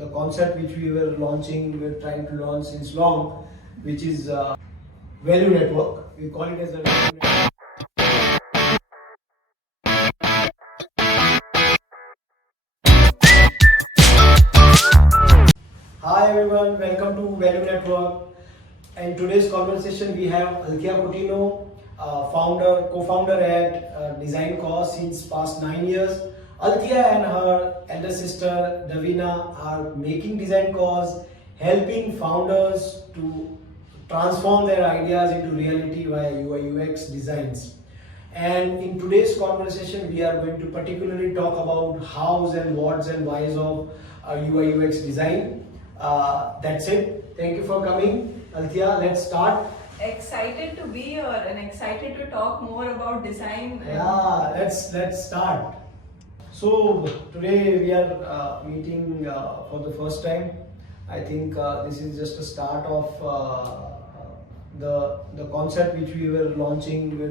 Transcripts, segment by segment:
the concept which we're trying to launch since long, which is value network. We call it as a value network. Hi everyone, welcome to Value Network. In today's conversation, we have Althea Countiho, co-founder at Designcoz since past 9 years. Althea and her elder sister Davina are making Designcoz, helping founders to transform their ideas into reality via UI/UX designs. And in today's conversation, we are going to particularly talk about hows and whats and whys of UI/UX design. That's it. Thank you for coming. Althea, let's start. Excited to be here and excited to talk more about design. Yeah, let's start. So today we are meeting for the first time. I think this is just a start of the concept which we're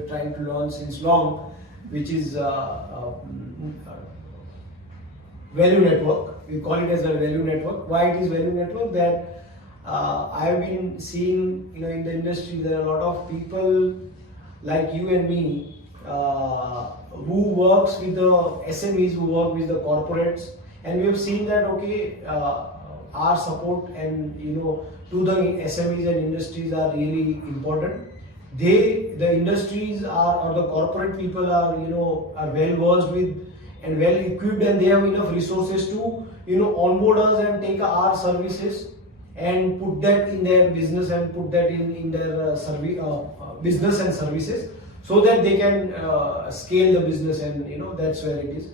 trying to launch since long, which is value network. We call it as a value network. Why it is value network? That I've been seeing, in the industry, there are a lot of people like you and me who works with the SMEs, who work with the corporates, and we have seen that our support and to the SMEs and industries are really important. The industries or the corporate people are well versed with and well equipped, and they have enough resources to onboard us and take our services and put that in their business and put that in their business and services, so that they can scale the business, and that's where it is.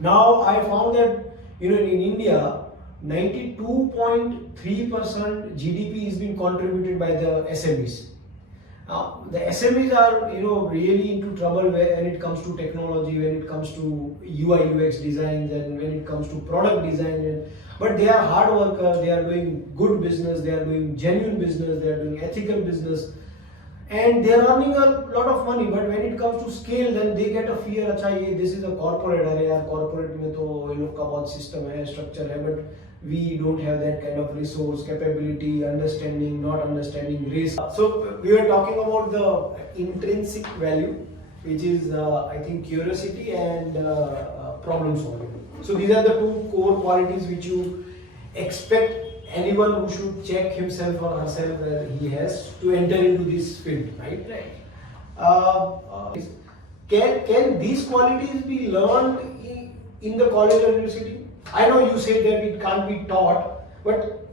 Now I found that in India 92.3% GDP is being contributed by the SMEs. Now, the SMEs are, really into trouble when it comes to technology, when it comes to UI/UX designs, and when it comes to product design. But they are hard workers. They are doing good business. They are doing genuine business. They are doing ethical business, and they are earning a lot of money. But when it comes to scale, then they get a fear. This is a corporate. Corporate में तो इन लोग का बहुत system है, structure है, but we don't have that kind of resource, capability, understanding, not understanding risk. So we were talking about the intrinsic value, which is I think curiosity and problem solving. So these are the two core qualities which you expect anyone who should check himself or herself that he has to enter into this field, right? Right. Can these qualities be learned in the college or university? I know you say that it can't be taught, but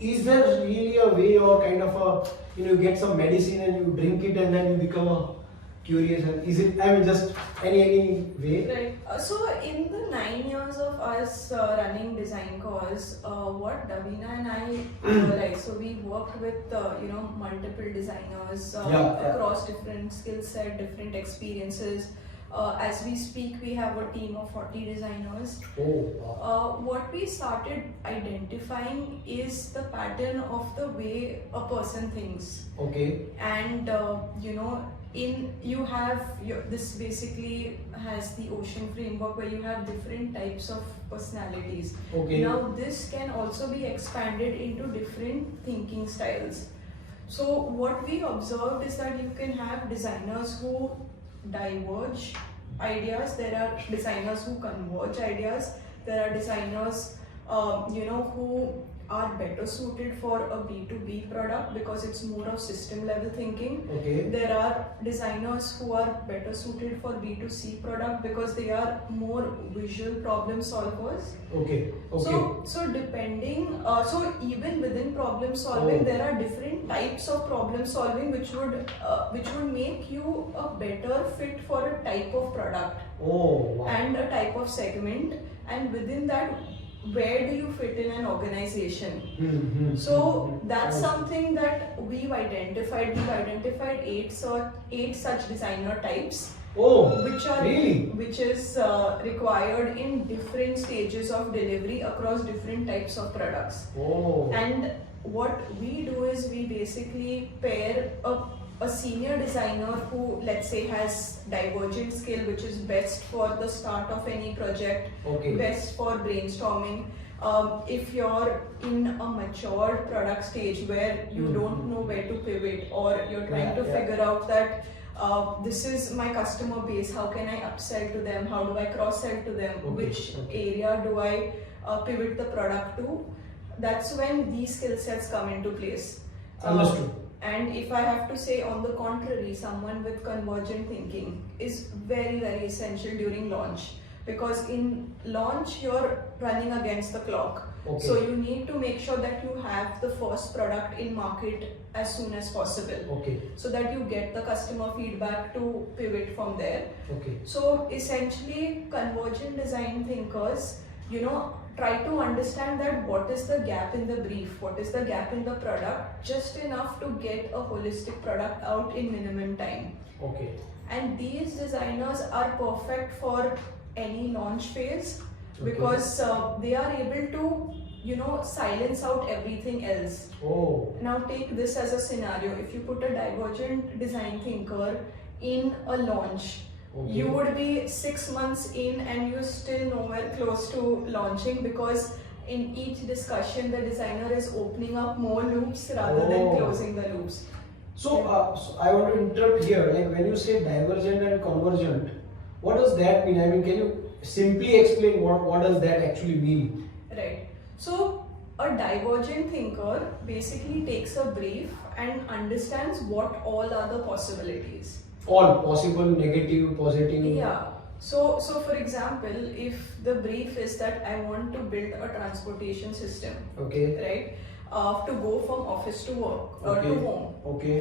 is there really a way, or kind of you get some medicine and you drink it and then you become curious? And is it, just any way? Right. So in the 9 years of us running Designcoz, what Davina and I realized, so we worked with multiple designers across different skill set, different experiences. As we speak, we have a team of 40 designers. Oh, wow. What we started identifying is the pattern of the way a person thinks. Okay. And this basically has the ocean framework where you have different types of personalities. Okay. Now this can also be expanded into different thinking styles. So what we observed is that you can have designers who diverge ideas, there are designers who converge ideas, there are designers who are better suited for a B2B product because it's more of system level thinking. Okay. There are designers who are better suited for B2C product because they are more visual problem solvers. Okay. So depending, so even within problem solving, there are different types of problem solving which would make you a better fit for a type of product. Oh, wow. And a type of segment, and within that, where do you fit in an organization? So that's something that we've identified. We've identified eight such designer types. Which is required in different stages of delivery across different types of products. And what we do is we basically pair a senior designer who, let's say, has divergent skill, which is best for the start of any project, best for brainstorming, if you're in a mature product stage where you don't know where to pivot, or you're trying to figure out that this is my customer base, how can I upsell to them, how do I cross sell to them, which area do I pivot the product to, that's when these skill sets come into place. Understood. And if I have to say, on the contrary, someone with convergent thinking is very, very essential during launch, because in launch you're running against the clock. So you need to make sure that you have the first product in market as soon as possible, so that you get the customer feedback to pivot from there. So essentially, convergent design thinkers, try to understand that what is the gap in the brief, what is the gap in the product, just enough to get a holistic product out in minimum time. And these designers are perfect for any launch phase, because they are able to silence out everything else. Now take this as a scenario. If you put a divergent design thinker in a launch, you would be 6 months in and you're still nowhere close to launching, because in each discussion the designer is opening up more loops rather than closing the loops. So I want to interrupt here. Like, when you say divergent and convergent, what does that mean? I mean, can you simply explain what does that actually mean? Right. So a divergent thinker basically takes a brief and understands what all are the possibilities. All possible, negative, positive. Yeah. So for example, if the brief is that I want to build a transportation system, right, to go from office to work or to home,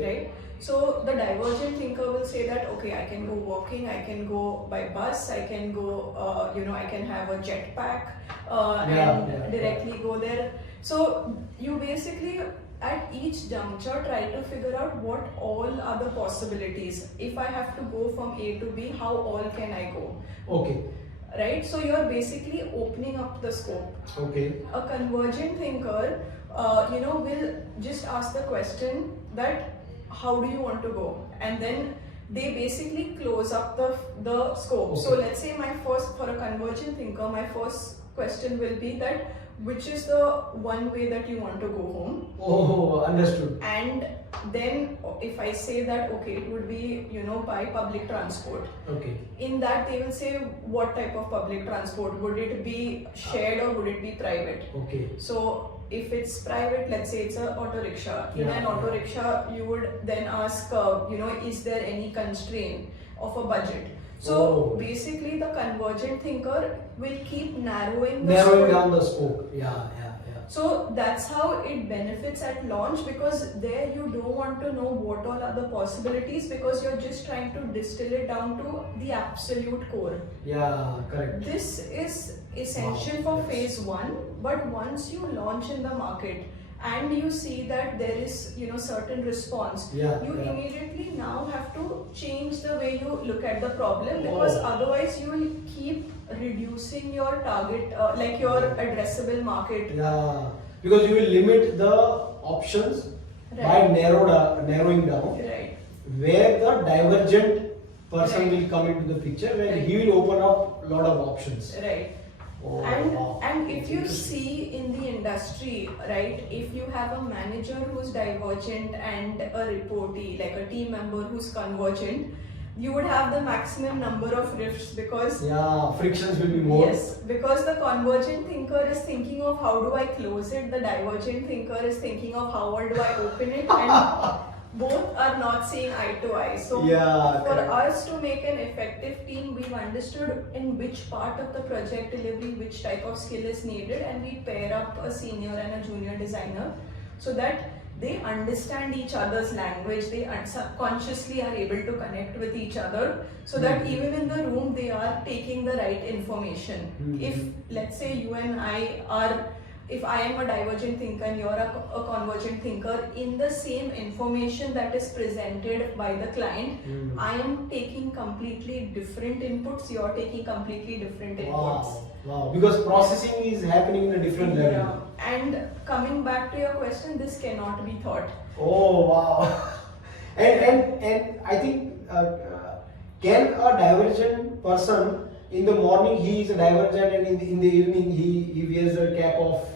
right. So the divergent thinker will say that I can go walking, I can go by bus, I can go, I can have a jetpack and directly go there. So you basically, at each juncture, try to figure out what all are the possibilities. If I have to go from A to B, how all can I go? Right? So you're basically opening up the scope. A convergent thinker, will just ask the question that how do you want to go? And then they basically close up the scope. So let's say for a convergent thinker, my first question will be that which is the one way that you want to go home. Understood. And then if I say that it would be by public transport, in that they will say what type of public transport, would it be shared or would it be private? So if it's private, let's say it's an auto rickshaw. In an auto rickshaw, you would then ask is there any constraint of a budget? So basically, the convergent thinker will keep narrowing down the scope. So that's how it benefits at launch, because there you don't want to know what all are the possibilities, because you're just trying to distill it down to the absolute core. Correct. This is essential for phase 1, but once you launch in the market and you see that there is certain response, you immediately now have to change the way you look at the problem, because otherwise you will keep reducing your target, like your addressable market. Because you will limit the options by narrowing down. Where the divergent person will come into the picture, where he will open up a lot of options. And if you see in the industry, right, if you have a manager who's divergent and a reportee, like a team member who's convergent, you would have the maximum number of rifts, because frictions will be more. Yes, because the convergent thinker is thinking of how do I close it, the divergent thinker is thinking of how do I open it, and both are not seeing eye to eye. So for us to make an effective team, we've understood in which part of the project delivery which type of skill is needed, and we pair up a senior and a junior designer so that they understand each other's language, they subconsciously are able to connect with each other, so that even in the room they are taking the right information. If let's say you and I are, if I am a divergent thinker and you're a convergent thinker, in the same information that is presented by the client, I am taking completely different inputs, you're taking completely different inputs. Because processing is happening in a different level. And coming back to your question, this cannot be thought. And I think can a divergent person in the morning he is a divergent and in the evening he wears a cap of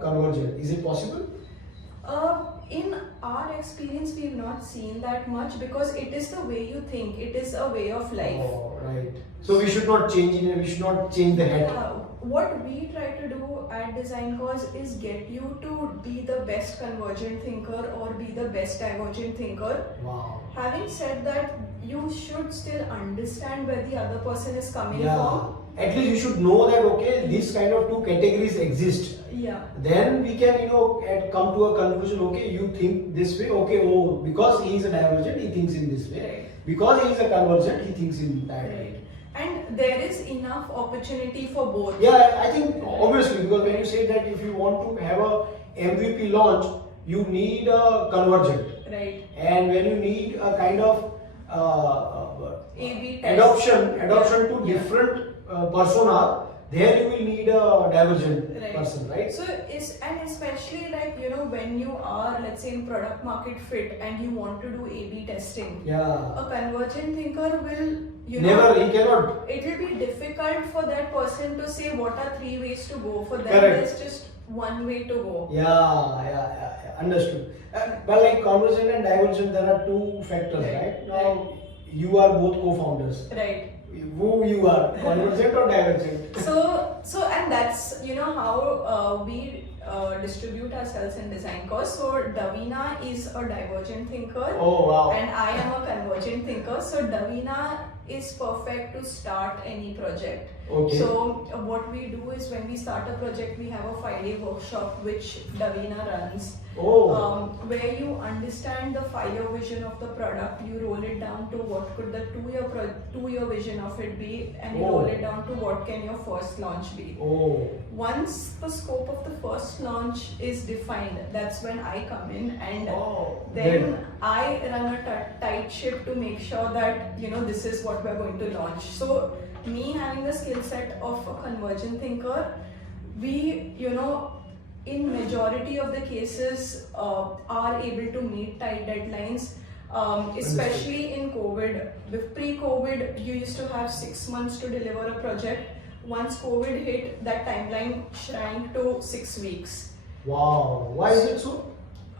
convergent. Is it possible? In our experience, we've not seen that much because it is the way you think. It is a way of life. Oh, right. So we should not change it. We should not change the head. What we try to do at Designcoz is get you to be the best convergent thinker or be the best divergent thinker. Wow. Having said that, you should still understand where the other person is coming Yeah. from. At least you should know that okay, these kind of two categories exist. Yeah. Then we can come to a conclusion. Okay, you think this way. Okay, oh, because he is a divergent, he thinks in this way. Right. Because he is a convergent, he thinks in that way. Right. And there is enough opportunity for both. Yeah, I think obviously, because when you say that if you want to have a MVP launch, you need a convergent. Right. And when you need a kind of A/B adoption to Yeah. different persona, there you will need a divergent Right. person, right? So and especially like when you are, let's say, in product market fit and you want to do A/B testing, Yeah. a convergent thinker will Never, he cannot. it will be difficult for that person to say what are 3 ways to go. For them, Correct. there's just one way to go. Yeah. Understood. But like convergent and divergent, there are two factors, right? Now, you are both co-founders. Right. Who you are, convergent or divergent? So and that's how we distribute ourselves in Designcoz. So Davina is a divergent thinker. Oh wow. And I am a convergent thinker. So Davina is perfect to start any project. Okay. So what we do is when we start a project, we have a 5-day workshop which Davina runs. Oh. Where you understand the 5-year vision of the product, you roll it down to what could the 2-year vision of it be, and you roll it down to what can your first launch be. Oh. Once the scope of the first launch is defined, that's when I come in, and then I run a tight ship to make sure that this is what we're going to launch. So me having the skill set of a convergent thinker, we in majority of the cases are able to meet tight deadlines, especially in COVID. With pre-COVID, you used to have 6 months to deliver a project. Once COVID hit, that timeline shrank to 6 weeks. Wow. Why is it so?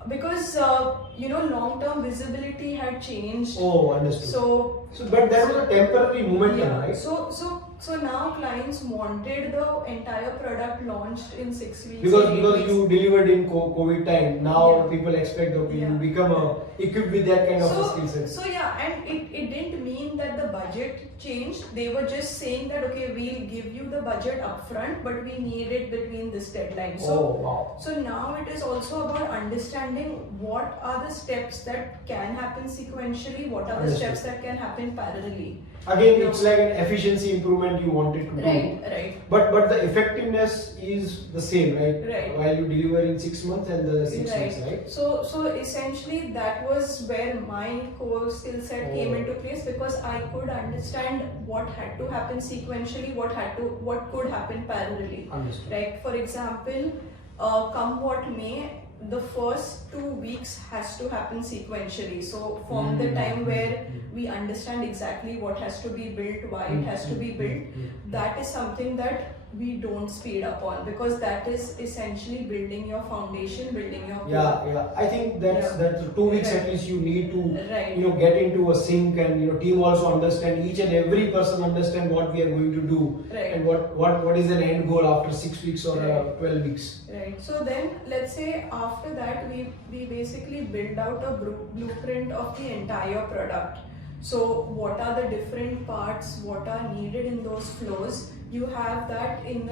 Because long-term visibility had changed. Oh, understood. So but there was a temporary momentum, right? So now clients wanted the entire product launched in 6 weeks. Because weeks. you delivered in COVID time, now people expect that you become equipped with that kind of a skill set. So and it didn't mean that the budget changed. They were just saying that okay, we'll give you the budget upfront, but we need it between this deadline. So now it is also about understanding what are the steps that can happen sequentially, what are the steps that can happen parallelly. Again, it's like an efficiency improvement you wanted to do. Right. But the effectiveness is the same, right? Right. While you deliver in 6 months and the 6 weeks, right? So essentially that was where my core skill set came into place, because I could understand what had to happen sequentially, what could happen parallelly. Understood. Like for example, come what may, the first 2 weeks has to happen sequentially. So from the time where we understand exactly what has to be built, why it has to be built, that is something that we don't speed up on, because that is essentially building your foundation, building your core. I think that's 2 weeks at least you need to Right. get into a sync, and team also understand, each and every person understand what we are going to do, Right. and what is an end goal after 6 weeks or 12 weeks. Right. So then let's say after that we basically build out a blueprint of the entire product. So what are the different parts, what are needed in those flows? You have that in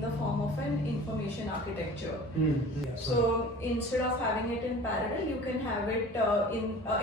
the form of an information architecture. So instead of having it in parallel, you can have it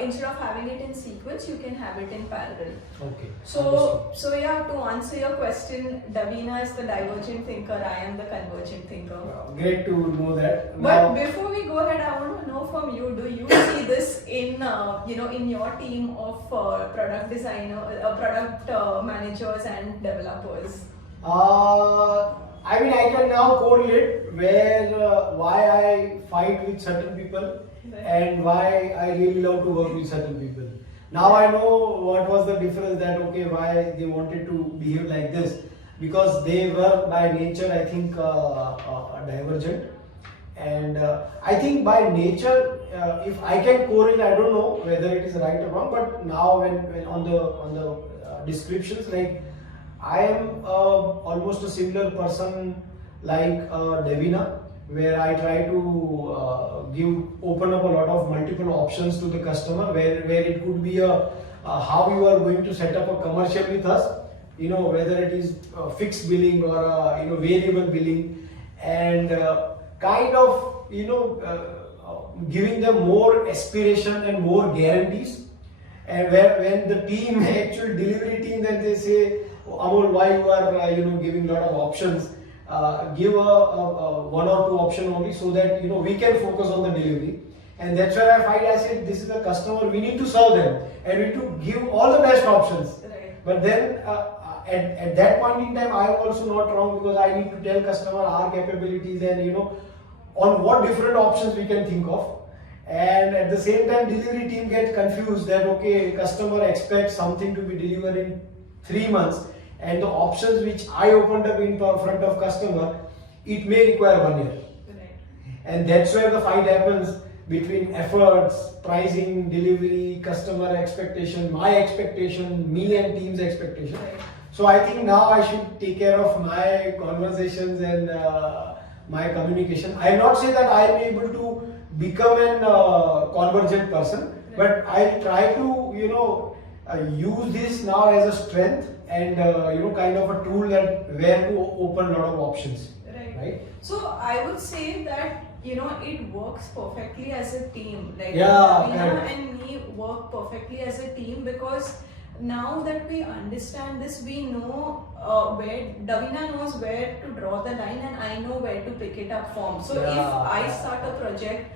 instead of having it in sequence, you can have it in parallel. Okay. So to answer your question, Davina is the divergent thinker, I am the convergent thinker. Great to know that. But before we go ahead, I want to know from you, do you see this in in your team of product designer, product managers and developers? I mean, I can now correlate why I fight with certain people and why I really love to work with certain people. Now I know what was the difference, that okay, why they wanted to behave like this, because they were by nature, I think, divergent. And I think by nature, if I can correlate, I don't know whether it is right or wrong, but now when on the descriptions, like I am almost a similar person like Devina, where I try to open up a lot of multiple options to the customer, where it could be a how you are going to set up a commercial with us, whether it is fixed billing or variable billing, and kind of giving them more aspiration and more guarantees. And when the team, actual delivery team, then they say, Amol, why you are giving a lot of options? Give a one or two option only, so that we can focus on the delivery. And that's where I said, this is a customer, we need to serve them and we need to give all the best options. Right. But then at that point in time, I am also not wrong, because I need to tell customer our capabilities and on what different options we can think of. And at the same time, delivery team gets confused that okay, customer expects something to be delivered in 3 months, and the options which I opened up in front of customer, it may require 1 year. Right. And that's where the fight happens between efforts, pricing, delivery, customer expectation, my expectation, me and team's expectation. Right. So I think now I should take care of my conversations and my communication. I'll not say that I'll be able to become an convergent person, but I try to use this now as a strength and kind of a tool that where to open a lot of options. Right? So I would say that it works perfectly as a team. Like Yeah, Davina and me work perfectly as a team, because now that we understand this, we know where Davina knows where to draw the line, and I know where to pick it up from. So if I start a project,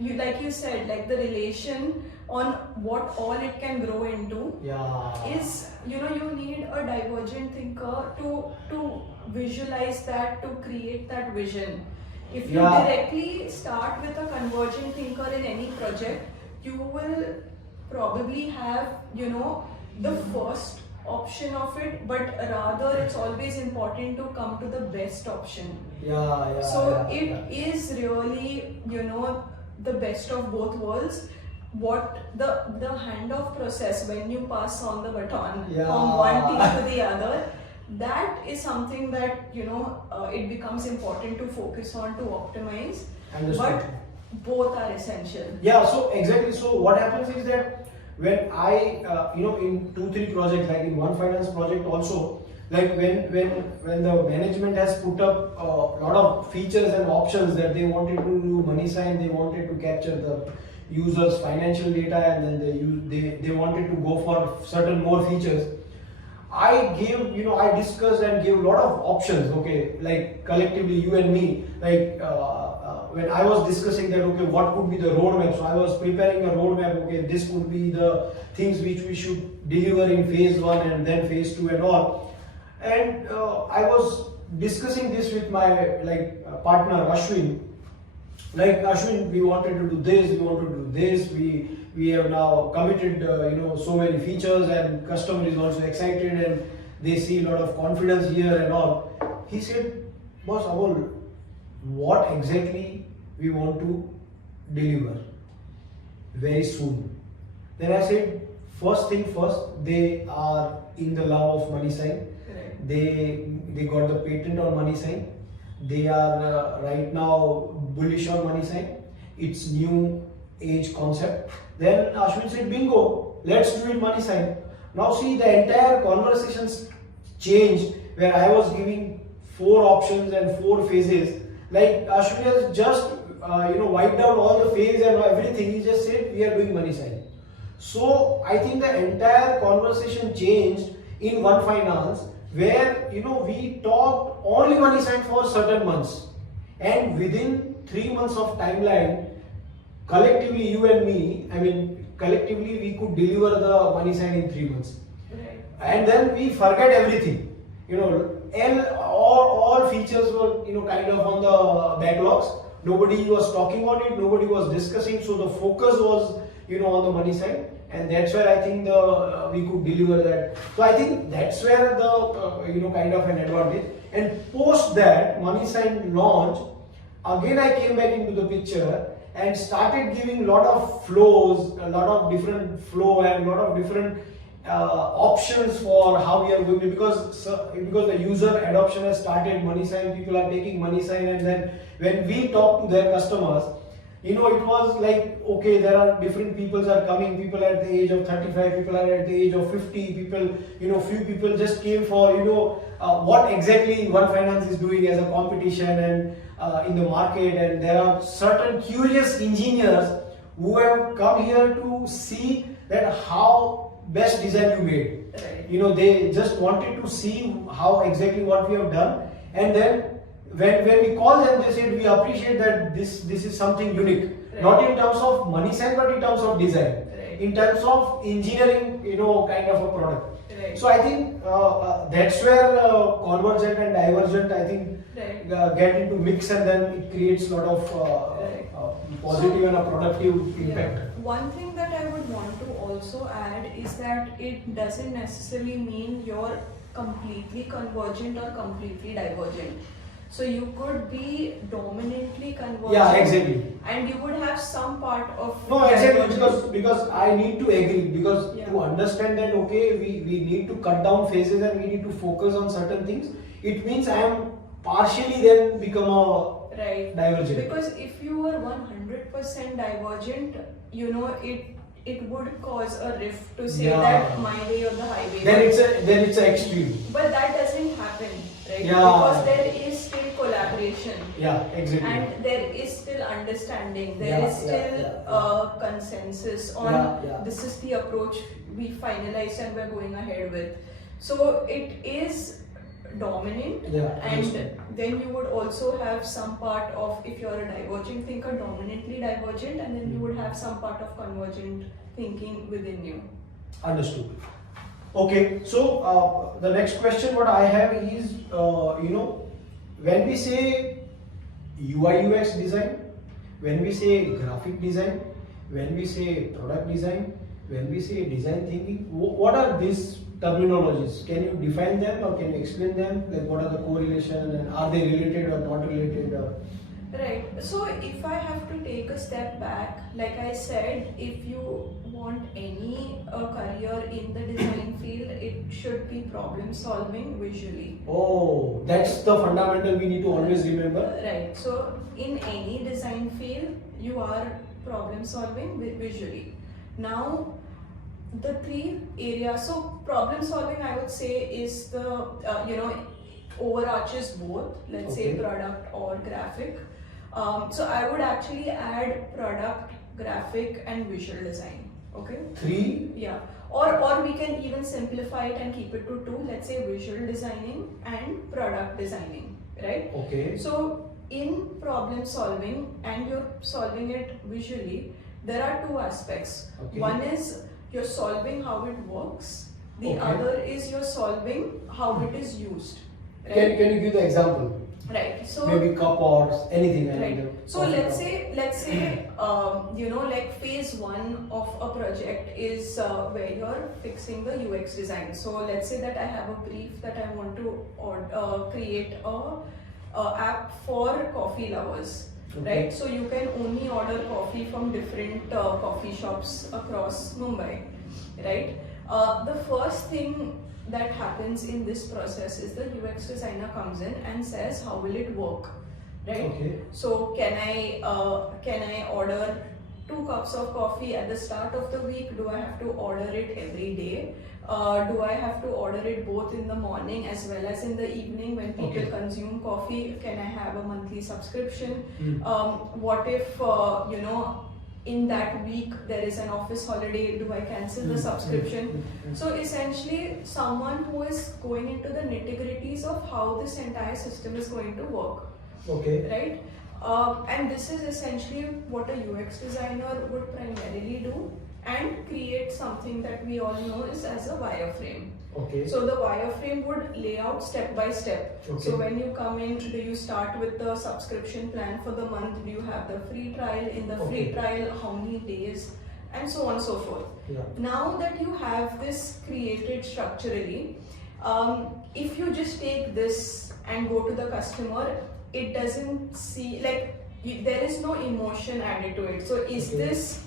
you like you said, like the relation on what all it can grow into is you need a divergent thinker to visualize that, to create that vision. If you directly start with a convergent thinker in any project, you will probably have the first option of it, but rather it's always important to come to the best option. So it is really the best of both worlds. What the handoff process, when you pass on the baton from one team to the other, that is something that it becomes important to focus on, to optimize. Understood. But both are essential. So exactly. So what happens is that when I in 2-3 projects, like in one finance project also, like when the management has put up a lot of features and options that they wanted to do money sign, they wanted to capture the users' financial data, and then they wanted to go for certain more features. I discussed and gave a lot of options, okay, like collectively, you and me, like when I was discussing that, okay, what could be the roadmap? So I was preparing a roadmap, okay, this could be the things which we should deliver in phase 1 and then phase 2 and all. And I was discussing this with my partner Ashwin. Like, Ashwin, we wanted to do this, we want to do this, we have now committed so many features, and customer is also excited and they see a lot of confidence here and all. He said, boss, Amol, what exactly we want to deliver very soon? Then I said, first thing first, they are in the love of money sign. They got the patent on money sign. They are right now bullish on money sign. It's new age concept. Then Ashwin said, bingo, let's do it money sign. Now see, the entire conversations changed, where I was giving 4 options and 4 phases. Like, Ashwin has just wiped out all the phase and everything. He just said, we are doing money sign. So I think the entire conversation changed in one finance, where we talked only money sign for certain months, and within 3 months of timeline, collectively, you and me, collectively we could deliver the money sign in 3 months. And then we forget everything. All features were kind of on the backlogs. nobody was talking on it, nobody was discussing. So the focus was, on the money side, and that's where I think we could deliver that. So I think that's where the kind of an advantage. And post that money sign launch, again I came back into the picture and started giving a lot of flows, a lot of different flow and a lot of different options for how we are going to, because the user adoption has started. Money sign, people are taking money sign, and then when we talk to their customers, it was like, okay, there are different people are coming, people at the age of 35, people are at the age of 50, people, few people just came for, what exactly One Finance is doing as a competition and in the market, and there are certain curious engineers who have come here to see that how best design you made. Right. They just wanted to see how exactly what we have done, and then when we call them, they said we appreciate that this is something unique, right. Not in terms of money sign, but in terms of design, right. In terms of engineering, kind of a product. Right. So I think that's where convergent and divergent, I think, right. Get into mix, and then it creates a lot of positive and a productive impact. Yeah. One thing that I would want to also add is that it doesn't necessarily mean you're completely convergent or completely divergent. So you could be dominantly convergent. Yeah, exactly. And you would have some part of No, exactly, because I need to agree, because yeah. to understand that, okay, we need to cut down phases and we need to focus on certain things, it means I am partially then become a right. divergent. Because if you were 100% divergent, it would cause a rift to say yeah. that my way or the highway. Then it's an extreme. But that doesn't happen, right? Yeah. Because there is still collaboration. Yeah, exactly. And there is still understanding. There Yeah, is still consensus on this is the approach we finalized and we're going ahead with. So it is dominant, and then you would also have some part of, if you're a divergent thinker, dominantly divergent, and then you would have some part of convergent thinking within you. Understood. Okay, so the next question what I have is, when we say UI UX design, when we say graphic design, when we say product design, when we say design thinking, what are these terminologies? Can you define them or can you explain them? Like what are the correlation and are they related or not related? Right. So if I have to take a step back, like I said, if you want any career in the design field, it should be problem solving visually. Oh, that's the fundamental we need to always remember. Right. So in any design field, you are problem solving visually. Now, the three areas, so problem solving I would say is the, overarches both, let's say product or graphic. So I would actually add product, graphic and visual design, okay? Three? Yeah, or we can even simplify it and keep it to two, let's say visual designing and product designing, right? Okay. So in problem solving, and you're solving it visually, there are two aspects. Okay. One is you're solving how it works. The other is you're solving how it is used. Right? Can you give the example? Right. So maybe cup or anything. Right. So let's say like phase one of a project is where you're fixing the UX design. So let's say that I have a brief that I want to create a app for coffee lovers. Right, so you can only order coffee from different coffee shops across Mumbai, right? The first thing that happens in this process is the UX designer comes in and says, how will it work, right? Okay. So can I order 2 cups of coffee at the start of the week? Do I have to order it every day? Do I have to order it both in the morning as well as in the evening when people consume coffee? Can I have a monthly subscription? What if, in that week there is an office holiday? Do I cancel the subscription? So essentially, someone who is going into the nitty-gritties of how this entire system is going to work. Okay. Right? And this is essentially what a UX designer would primarily do. and create something that we all know is as a wireframe. Okay. So the wireframe would lay out step by step. Okay. So when you come in, do you start with the subscription plan for the month? Do you have the free trial? In the free trial, how many days? And so on and so forth. Yeah. Now that you have this created structurally, if you just take this and go to the customer, it doesn't see, like, there is no emotion added to it. So is this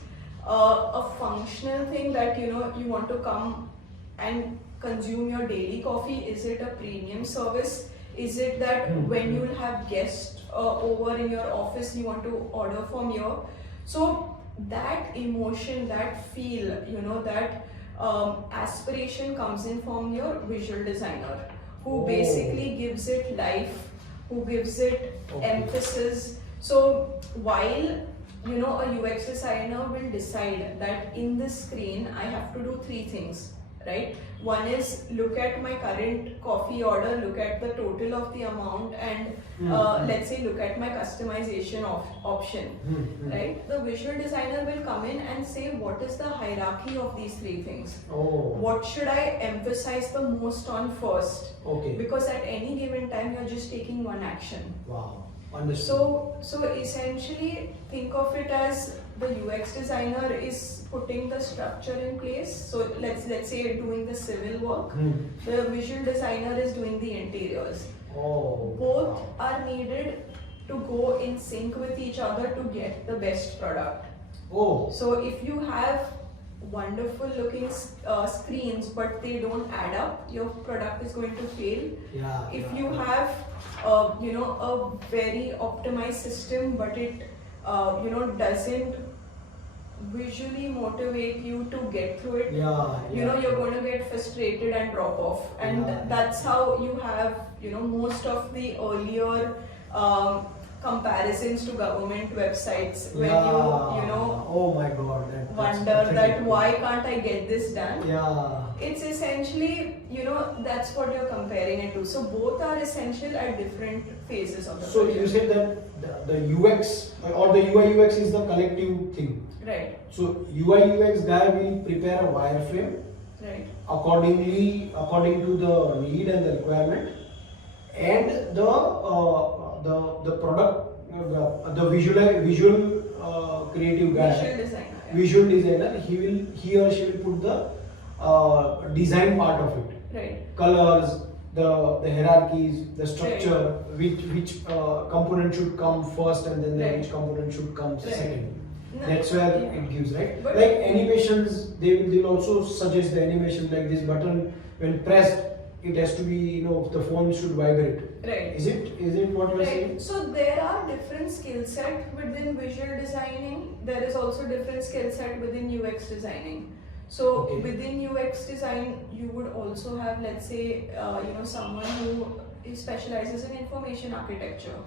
a functional thing that you want to come and consume your daily coffee? Is it a premium service? Is it that when you will have guests over in your office, you want to order from here? So that emotion, that feel, that aspiration comes in from your visual designer, who basically gives it life, who gives it emphasis. So while a UX designer will decide that in this screen I have to do 3 things, right? One is look at my current coffee order, look at the total of the amount, and let's say look at my customization option, right? The visual designer will come in and say, what is the hierarchy of these 3 things? What should I emphasize the most on first? Because at any given time you're just taking one action. Wow. Understood. So essentially think of it as the UX designer is putting the structure in place. So let's say you're doing the civil work, the visual designer is doing the interiors. Both are needed to go in sync with each other to get the best product. So if you have wonderful looking screens but they don't add up, your product is going to fail. If you have a very optimized system but it doesn't visually motivate you to get through it, you're going to get frustrated and drop off. And that's how you have most of the earlier comparisons to government websites when oh my god, wonder that why can't I get this done. It's essentially that's what you're comparing it to. So both are essential at different phases of the project. You said that the UX or the UI UX is the collective thing, right? So UI UX guy will prepare a wireframe, right, according to the need and the requirement, and the product, the visual creative guy, visual designer, he or she will put the design part of it, right? Colors, the hierarchies, the structure, which component should come first, and then which component should come second. That's where it gives, right? But like animations, they will also suggest the animation, like this button when pressed, it has to be, the phone should vibrate. Right. Is it what you are saying? So there are different skill set within visual designing. There is also different skill set within UX designing. So within UX design, you would also have, let's say, someone who specializes in information architecture.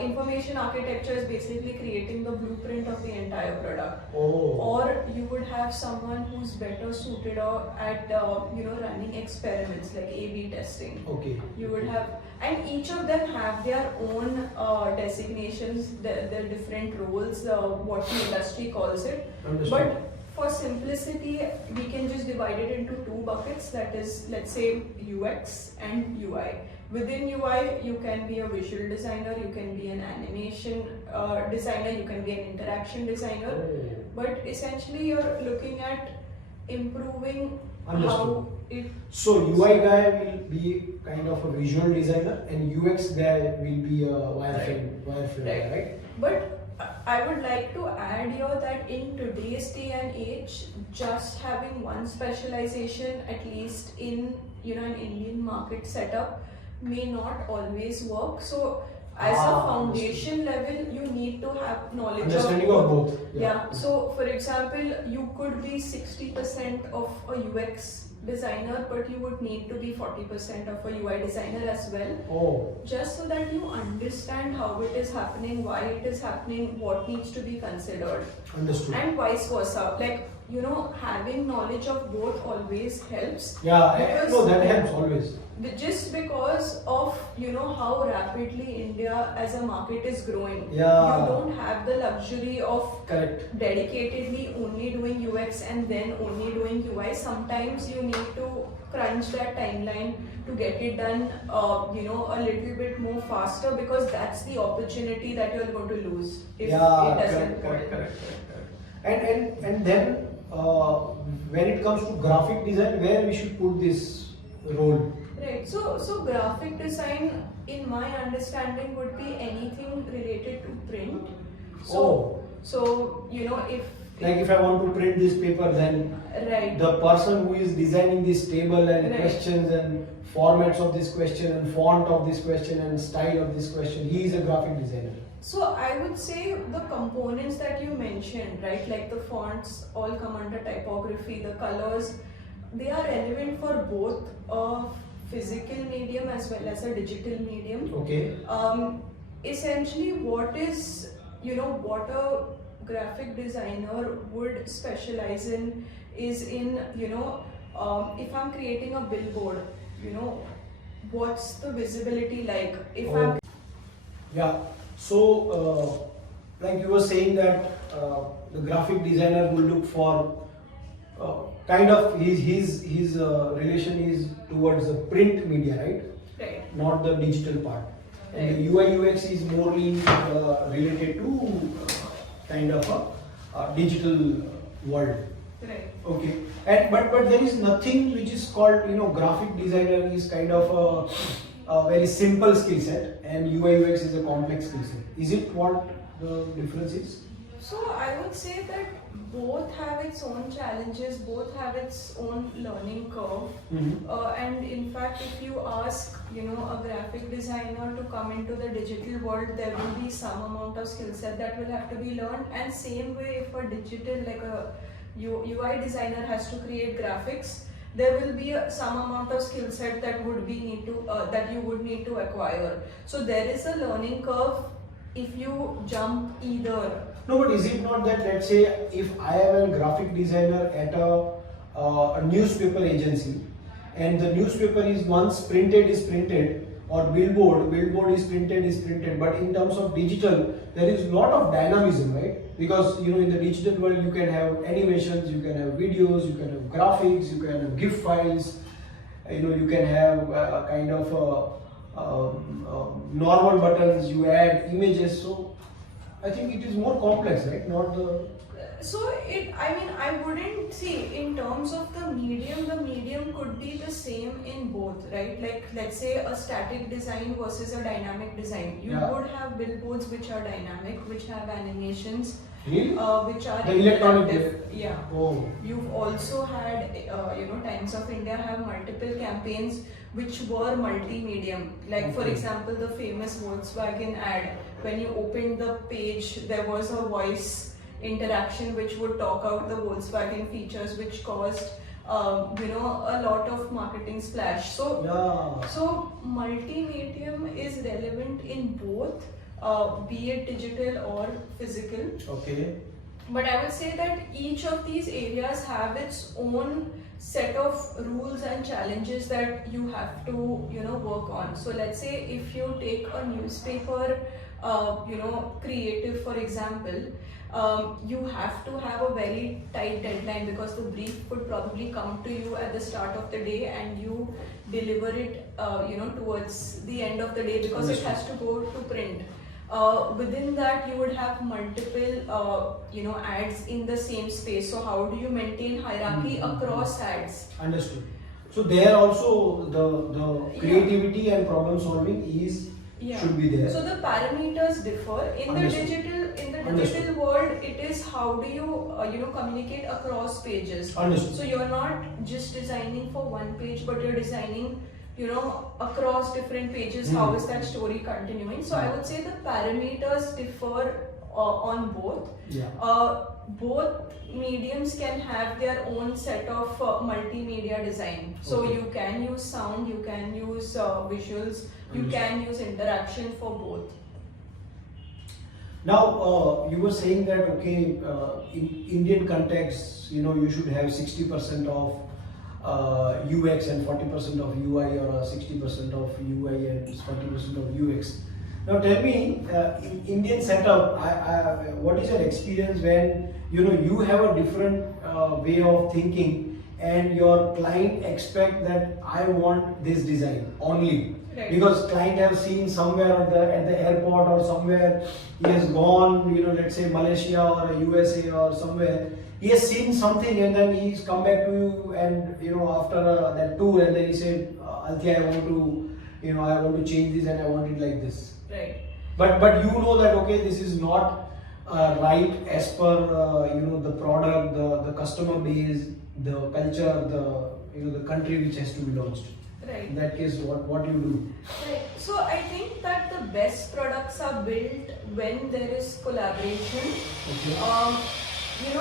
Information architecture is basically creating the blueprint of the entire product. Or you would have someone who's better suited at running experiments like A/B testing. You would have, and each of them have their own designations, their different roles, what the industry calls it. But for simplicity, we can just divide it into 2 buckets. That is, let's say, UX and UI. Within UI, you can be a visual designer, you can be an animation designer, you can be an interaction designer. But essentially, you're looking at improving how it. So UI guy will be kind of a visual designer, and UX guy will be a wireframe guy, right? But I would like to add here that in today's day and age, just having one specialization, at least in an Indian market setup, may not always work. So as a foundation level, you need to have knowledge of both. So for example, you could be 60% of a UX designer, but you would need to be 40% of a UI designer as well. Just so that you understand how it is happening, why it is happening, what needs to be considered. Understood. And vice versa. Like having knowledge of both always helps. Yeah, Because no, that helps always. just because of how rapidly India as a market is growing. Yeah. You don't have the luxury of Correct. dedicatedly only doing UX and then only doing UI. Sometimes you need to crunch that timeline to get it done a little bit more faster, because that's the opportunity that you're going to lose if Yeah, it doesn't correct. And then when it comes to graphic design, where we should put this role? Right. So graphic design, in my understanding, would be anything related to print. So if Like if I want to print this paper, then right. the person who is designing this table and Right. questions and formats of this question and font of this question and style of this question, he is a graphic designer. So I would say the components that you mentioned, right, like the fonts all come under typography, the colors, they are relevant for both a physical medium as well as a digital medium. Okay. Essentially what a graphic designer would specialize in is in, if I'm creating a billboard, what's the visibility like? If I'm Yeah. So, like you were saying that the graphic designer will look for kind of his relation is towards the print media, right? right. Not the digital part. And the UI UX is morely related to kind of a digital world. Right. Okay. And but there is nothing which is called graphic designer is kind of a very simple skill set, and UI UX is a complex skill set. Is it what the difference is? So I would say that both have its own challenges, both have its own learning curve. And in fact, if you ask, a graphic designer to come into the digital world, there will be some amount of skill set that will have to be learned. And same way, if a digital, like a UI designer has to create graphics, there will be some amount of skill set that that you would need to acquire. So there is a learning curve if you jump either. No, but is it not that, let's say, if I am a graphic designer at a newspaper agency, and the newspaper is once printed is printed, or billboard is printed, but in terms of digital, there is a lot of dynamism, right? Because in the digital world, you can have animations, you can have videos, you can have graphics, you can have GIF files, you can have kind of normal buttons, you add images. So I think it is more complex, right? Not the. So I wouldn't see in terms of the medium could be the same in both, right? Like let's say a static design versus a dynamic design. You would have billboards which are dynamic, which have animations, Really? which are The electronic interactive. Yeah. Oh. You've also had, Times of India have multiple campaigns which were multi-medium. Like for example, the famous Volkswagen ad. When you opened the page, there was a voice interaction which would talk out the Volkswagen features, which caused a lot of marketing splash. So multi-medium is relevant in both, be it digital or physical. Okay. But I would say that each of these areas have its own set of rules and challenges that you have to work on. So let's say if you take a newspaper creative, for example, you have to have a very tight deadline, because the brief would probably come to you at the start of the day and you deliver it towards the end of the day, because it has to go to print. Within that, you would have multiple ads in the same space. So how do you maintain hierarchy across ads? Understood. So there also the creativity and problem solving should be there. So the parameters differ. In the digital world, it is how do you communicate across pages. Understood. So you're not just designing for one page, but you're designing across different pages. How is that story continuing? So I would say the parameters differ on both. Both mediums can have their own set of multimedia design. So you can use sound, you can use visuals, you can use interaction for both. Now, you were saying that okay, in Indian context, you should have 60% of UX and 40% of UI, or 60% of UI and 40% of UX. Now, tell me, in Indian setup, what is your experience when you have a different way of thinking, and your client expect that I want this design only? Right. Because client have seen somewhere at the airport or somewhere, he has gone, let's say Malaysia or USA or somewhere, he has seen something, and then he's come back to you, and after that tour, and then he said, Althea, I want to change this and I want it like this. Right. But you know that okay, this is not right as per the product, the customer base, the culture, the country which has to be launched. Right. In that case, what you do? Right. So I think that the best products are built when there is collaboration. Okay.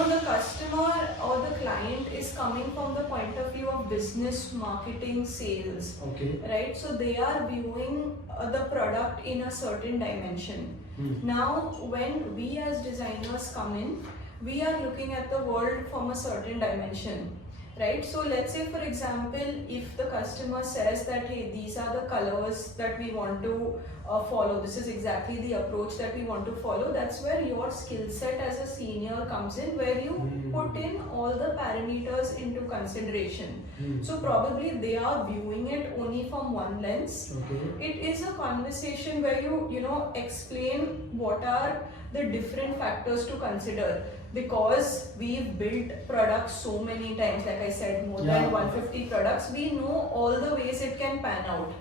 The customer or the client is coming from the point of view of business, marketing, sales. Okay. Right. So they are viewing the product in a certain dimension. Now, when we as designers come in, we are looking at the world from a certain dimension. Right, so let's say for example, if the customer says that hey, these are the colors that we want to follow, this is exactly the approach that we want to follow, that's where your skill set as a senior comes in, where you put in all the parameters into consideration. So probably they are viewing it only from one lens. Okay. It is a conversation where you explain what are the different factors to consider. Because we've built products so many times, like I said, more than 150 products, we know all the ways it can pan out.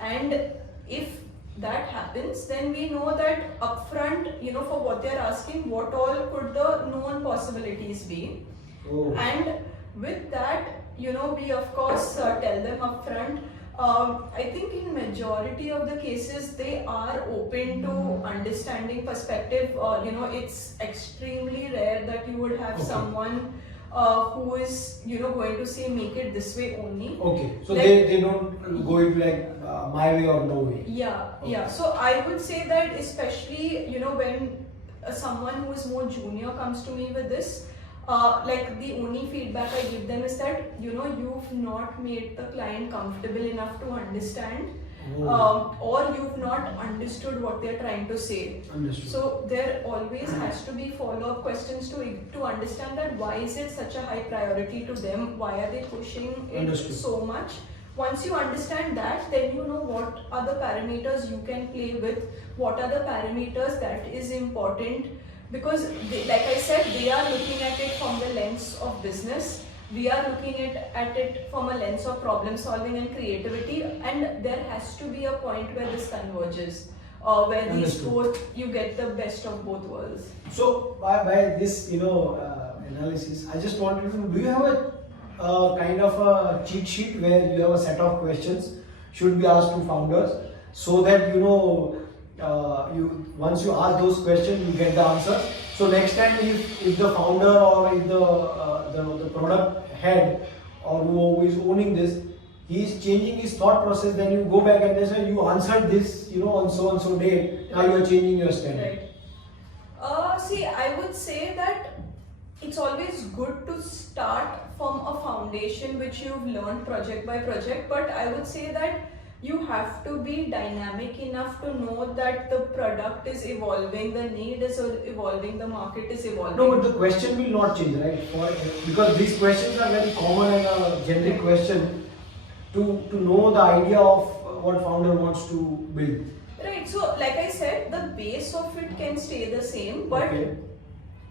And if that happens, then we know that upfront, for what they're asking, what all could the known possibilities be. Oh. And with that, we of course tell them upfront. I think in majority of the cases they are open to understanding perspective. It's extremely rare that you would have someone who is going to say make it this way only. Okay, so they don't go into like my way or no way. Yeah, yeah. So I would say that especially when someone who is more junior comes to me with this. Like the only feedback I give them is that you've not made the client comfortable enough to understand, or you've not understood what they're trying to say. Understood. So there always has to be follow-up questions to understand that why is it such a high priority to them, why are they pushing it so much. Once you understand that, then you know what are the parameters you can play with, what are the parameters that is important. Because like I said, they are looking at it from the lens of business. We are looking at it from a lens of problem solving and creativity, and there has to be a point where this converges, where these both, you get the best of both worlds. So by this analysis, I just wanted to know, do you have a kind of a cheat sheet where you have a set of questions should be asked to founders, so that once you ask those questions, you get the answer. So next time, if the founder or if the product head or who is owning this, he is changing his thought process, then you go back and they say you answered this, on so and so date. Now you are changing your standard. Right. See, I would say that it's always good to start from a foundation which you've learned project by project, but I would say that you have to be dynamic enough to know that the product is evolving, the need is evolving, the market is evolving. No, but the question will not change, right? Because these questions are very common and a generic question to know the idea of what founder wants to build. Right, so like I said, the base of it can stay the same, but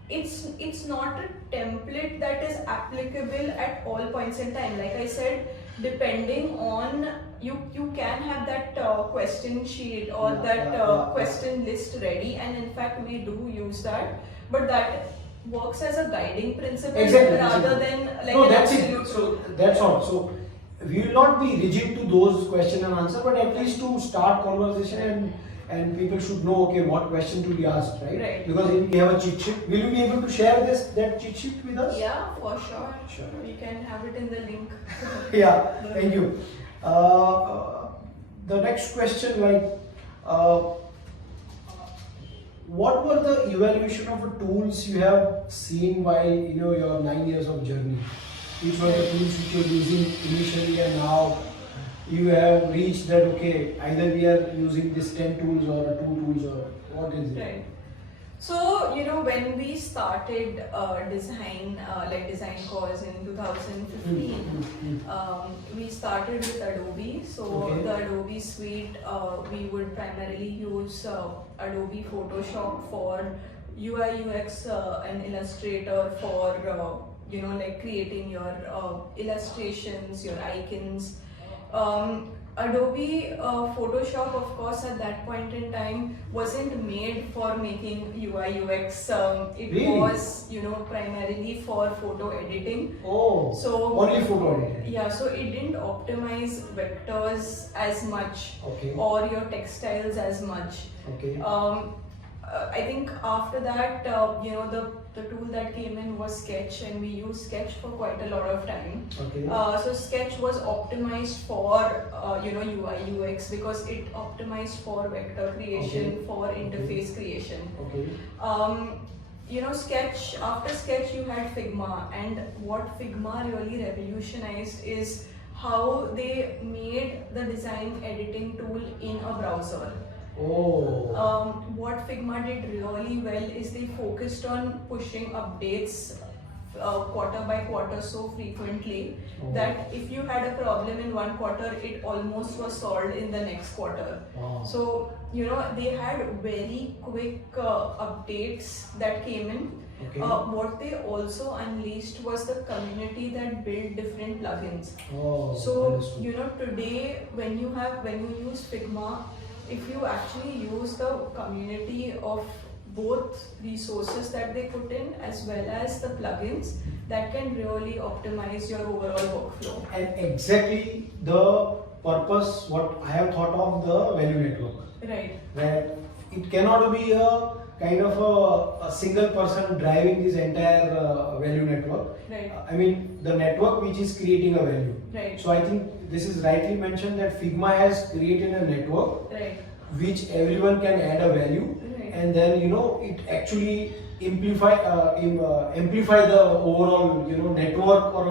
it's not a template that is applicable at all points in time. Like I said, depending on you can have that question sheet or question list ready, and in fact we do use that, but that works as a guiding principle rather than like no, an that's absolute. it. So that's all. So we will not be rigid to those question and answer, but at least to start conversation and people should know what question to be asked, right? Right. Because we have a cheat sheet. Will you be able to share that cheat sheet with us? Yeah, for sure. Sure. We can have it in the link. Yeah, thank you. The next question, what were the evaluation of the tools you have seen while your 9 years of journey? Which were the tools which you were using initially and now you have reached that okay, either we are using this 10 tools or 2 tools or what is it? Right. So, when we started Designcoz in 2015, we started with Adobe. So, Okay. the Adobe suite, we would primarily use Adobe Photoshop for UI UX and Illustrator for, creating your illustrations, your icons. Adobe Photoshop, of course, at that point in time wasn't made for making UI UX. It Really? was, primarily for photo editing. Oh, So only photo editing. yeah, so it didn't optimize vectors as much Okay. or your textiles as much. Okay. I think after that, the tool that came in was Sketch, and we used Sketch for quite a lot of time. Okay. So Sketch was optimized for UI UX because it optimized for vector creation, Okay. for interface creation. Okay. Sketch, after Sketch you had Figma, and what Figma really revolutionized is how they made the design editing tool in a browser. Oh. What Figma did really well is they focused on pushing updates quarter by quarter so frequently that if you had a problem in one quarter, it almost was solved in the next quarter. Wow. So, they had very quick updates that came in. Okay. What they also unleashed was the community that built different plugins. Oh, So, understood. today when you use Figma, if you actually use the community of both resources that they put in as well as the plugins, that can really optimize your overall workflow. And exactly the purpose what I have thought of the value network. Right. That it cannot be a kind of a single person driving this entire value network. Right. I mean the network which is creating a value. Right. So I think this is rightly mentioned that Figma has created a network Right. which everyone can add a value, Right. and then it actually amplify the overall network or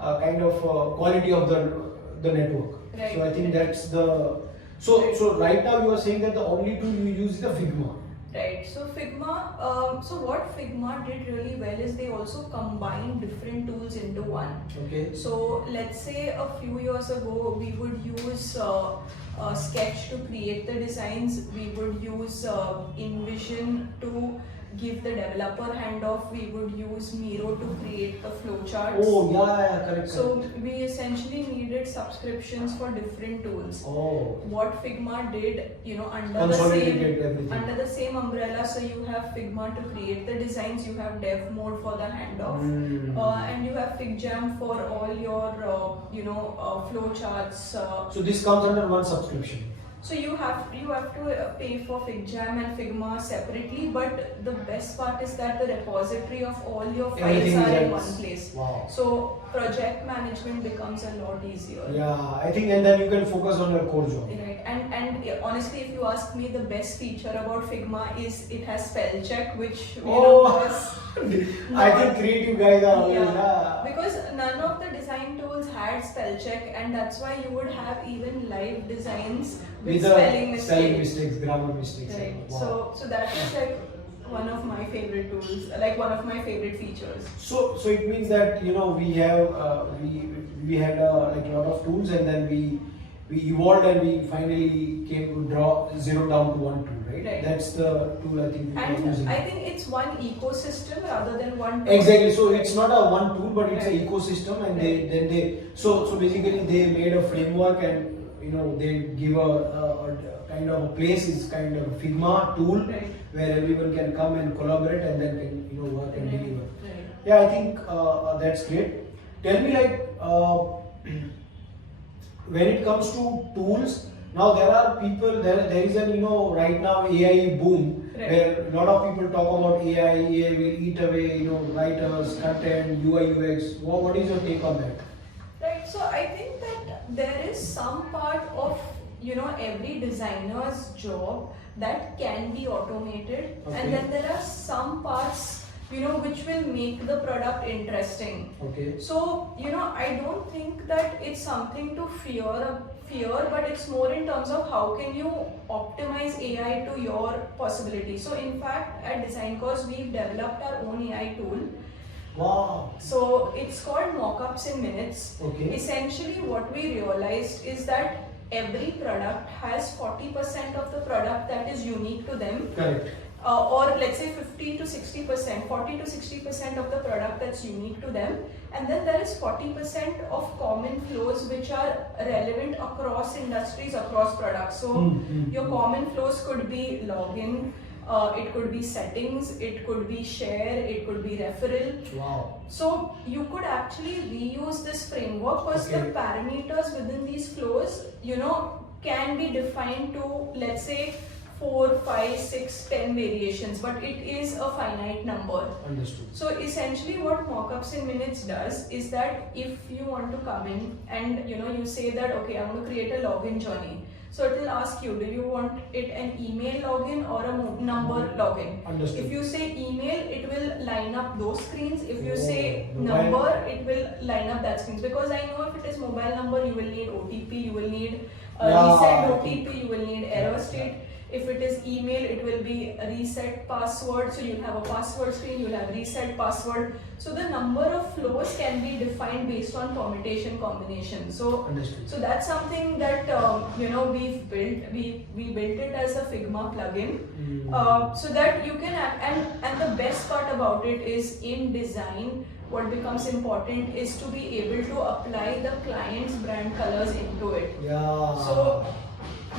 a kind of quality of the network. Right. So I think that's the so right now you are saying that the only tool you use is the Figma. Right. So Figma, so what Figma did really well is they also combined different tools into one. Okay. So let's say a few years ago we would use Sketch to create the designs, we would use InVision to give the developer handoff, we would use Miro to create the flowcharts. Oh yeah, correct. So correct. we essentially needed subscriptions for different tools. Oh. What Figma did, Consolidated everything. under the same umbrella, so you have Figma to create the designs, you have dev mode for the handoff, and you have FigJam for all your flowcharts. So this comes under one subscription. So you have to pay for FigJam and Figma separately, but the best part is that the repository of all your files Everything is are in at- one place. Wow. So project management becomes a lot easier. Yeah, I think, and then you can focus on your core job. Right, and honestly, if you ask me, the best feature about Figma is it has spell check, which was I think creative guys are always because none of the design tools had spell check, and that's why you would have even live designs with spelling spelling mistakes. mistakes, grammar mistakes. Right. Wow. So that is like one of my favorite tools, like one of my favorite features. So it means that we have we had like a lot of tools, and then we evolved and we finally came to zero down to one tool, right? Right. That's the tool I think we are And using. I think it's one ecosystem rather than one tool. Exactly. So it's not a one tool, but it's Right. an ecosystem, and Right. so basically they made a framework, and they give a kind of a place is kind of a Figma tool Right. where everyone can come and collaborate and then can work and Right. deliver. Right. Yeah, I think that's great. Tell me, like when it comes to tools, now there are people there is an right now AI boom. Right. Where a lot of people talk about AI will eat away writers, content, UI UX. What is your take on that? Right. So I think that there is some part of every designer's job that can be automated, Okay. and then there are some parts which will make the product interesting. Okay. So I don't think that it's something to fear, but it's more in terms of how can you optimize AI to your possibilities. So in fact, at Designcoz we've developed our own AI tool. Wow. So it's called mockups in minutes. Okay. Essentially what we realized is that every product has 40% of the product that is unique to them. Correct. Or let's say 50 to 60%, 40 to 60% of the product that's unique to them, and then there is 40% of common flows which are relevant across industries, across products. So your common flows could be login, it could be settings, it could be share, it could be referral. Wow. So you could actually reuse this framework because the parameters within these flows, can be defined to, let's say, 4, 5, 6, 10 variations, but it is a finite number. Understood. So essentially what mockups in minutes does is that if you want to come in and you say that, okay, I want to create a login journey. So it will ask you, do you want it an email login or a number login? Understood. If you say email, it will line up those screens. If you say mobile number, it will line up that screens. Because I know if it is mobile number, you will need OTP, you will need reset OTP, you will need error state. If it is email, it will be a reset password. So you'll have a password screen, you'll have reset password. So the number of flows can be defined based on permutation combination. So, Understood. so that's something that we've built. We built it as a Figma plugin, so that you can and the best part about it is in design. What becomes important is to be able to apply the client's brand colors into it. Yeah. So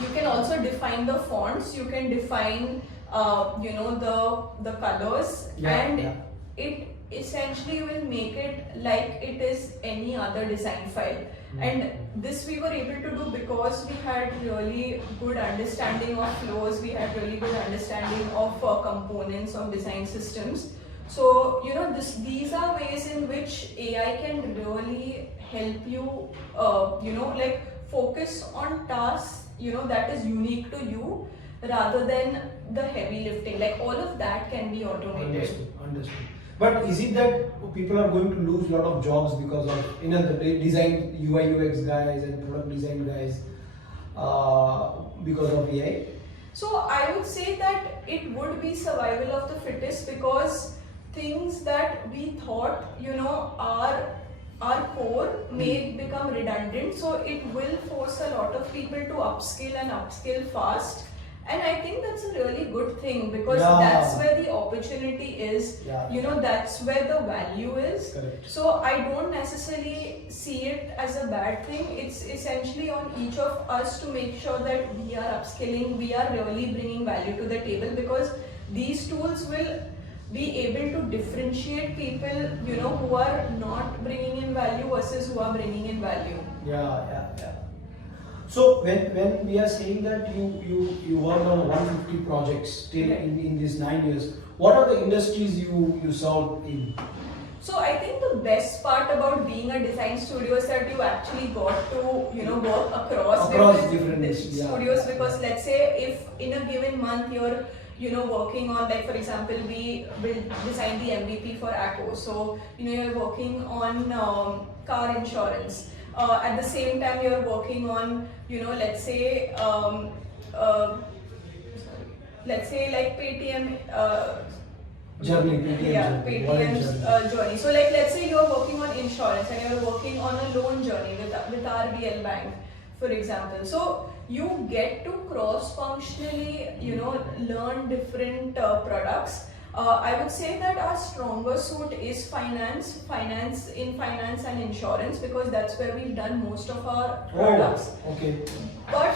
you can also define the fonts, you can define the colors, and it essentially will make it like it is any other design file. And this we were able to do because we had really good understanding of flows, we had really good understanding of components of design systems. So these are ways in which AI can really help you like focus on tasks that is unique to you rather than the heavy lifting. Like all of that can be automated. Understood. But is it that people are going to lose a lot of jobs because of the design UI UX guys and product design guys because of AI? So I would say that it would be survival of the fittest, because things that we thought are core may become redundant, so it will force a lot of people to upskill fast, and I think that's a really good thing, because that's where the opportunity is. That's where the value is. Correct. So I don't necessarily see it as a bad thing. It's essentially on each of us to make sure that we are upskilling, we are really bringing value to the table, because these tools will be able to differentiate people who are not bringing in value versus who are bringing in value. Yeah. So when we are saying that you worked on 150 projects till in these 9 years, what are the industries you served in? So I think the best part about being a design studio is that you actually got to work across different studios, because let's say if in a given month you're working on, like for example, we will design the MVP for ACO. So you're working on car insurance. At the same time, you're working on let's say like Paytm journey. Paytm's journey. So like let's say you're working on insurance and you're working on a loan journey with RBL Bank, for example. So you get to cross-functionally, learn different products. I would say that our stronger suit is finance and insurance, because that's where we've done most of our products. Okay. But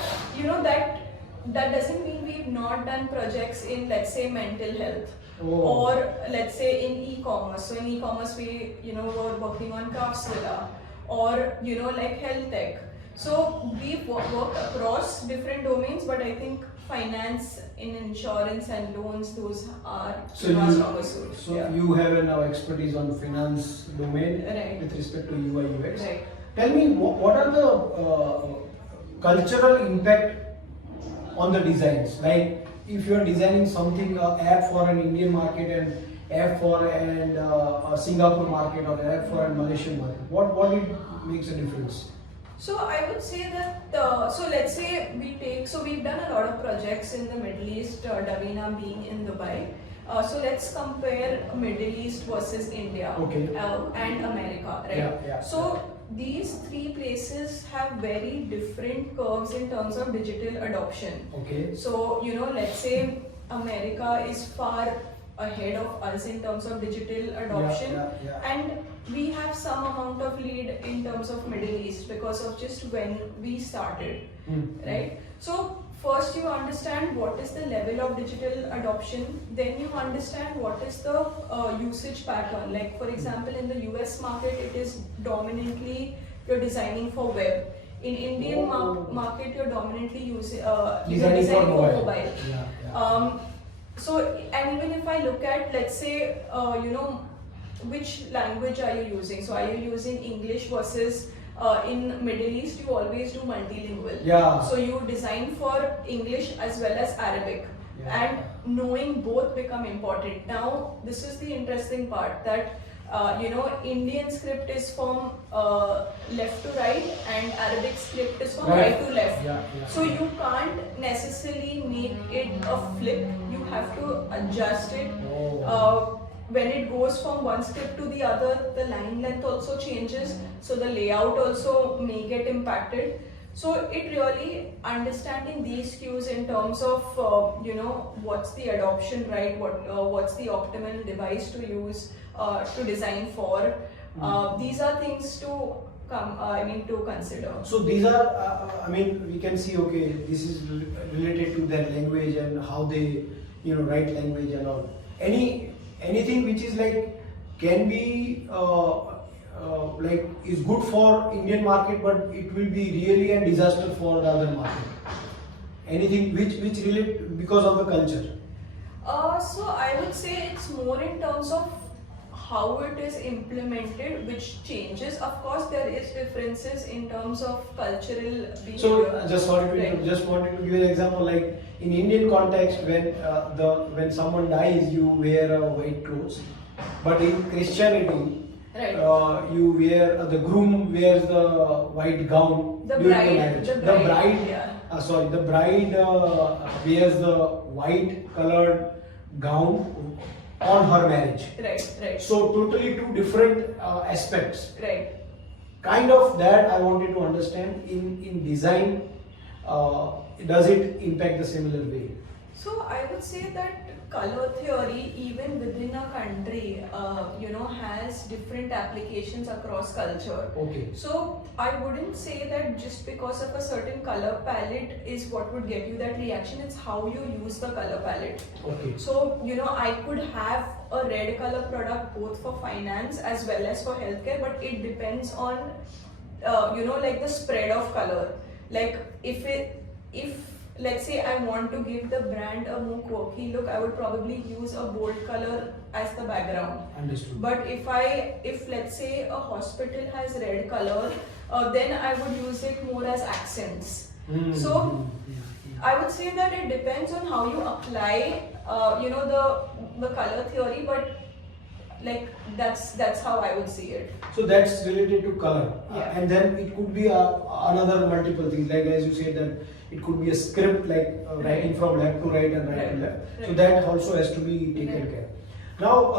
that doesn't mean we've not done projects in, let's say, mental health. Or let's say in e-commerce. So in e-commerce we were working on Craftsvilla, or like health tech. So we've worked across different domains, but I think finance, in insurance and loans, those are our stronger suits. So you have now expertise on finance domain with respect to UI UX. Right. Tell me, what are the cultural impact on the designs. Like if you are designing something, app for an Indian market and app for a Singapore market or app for a Malaysian market, what it makes a difference? So I would say that, so let's say we've done a lot of projects in the Middle East, Davina being in Dubai. So let's compare Middle East versus India and America, right? Yeah. So these three places have very different curves in terms of digital adoption. Okay. So, let's say America is far ahead of us in terms of digital adoption, and we have some amount of lead in terms of Middle East because of just when we started, right? So first you understand what is the level of digital adoption, then you understand what is the usage pattern. Like for example, in the US market, it is dominantly you're designing for web. In Indian market, you're dominantly designing for mobile. So, and even if I look at, let's say, which language are you using? So, are you using English versus in Middle East, you always do multilingual. Yeah. So, you design for English as well as Arabic. And knowing both become important. Now, this is the interesting part that Indian script is from left to right and Arabic script is from right to left. So you can't necessarily make it a flip. You have to adjust it. When it goes from one script to the other, the line length also changes. So the layout also may get impacted. So it really understanding these cues in terms of what's the adoption, right? What's the optimal device to use to design for. These are things to consider. So these are, we can see, okay, this is related to their language and how they, write language and all. Anything which is like can be is good for Indian market, but it will be really a disaster for the other market. Anything which relate because of the culture. So I would say it's more in terms of how it is implemented, which changes. Of course, there is differences in terms of cultural behavior. So just wanted to give an example. Like in Indian context, when someone dies, you wear white clothes, but in Christianity, you wear the groom wears the white gown during the marriage. The bride wears the white colored gown on her marriage. Right. So totally two different aspects. Right. Kind of that I wanted to understand in design. Does it impact the similar way? So I would say that color theory, even within a country, has different applications across culture. Okay. So I wouldn't say that just because of a certain color palette is what would get you that reaction. It's how you use the color palette. Okay. So I could have a red color product both for finance as well as for healthcare, but it depends on like the spread of color. Like if let's say I want to give the brand a more quirky look, I would probably use a bold color as the background. Understood. But if let's say a hospital has red color, then I would use it more as accents. So I would say that it depends on how you apply, the color theory, but like that's how I would see it. So that's related to color, and then it could be another multiple things, like as you said that it could be a script like writing from left to right and right to left. So that also has to be taken care. Now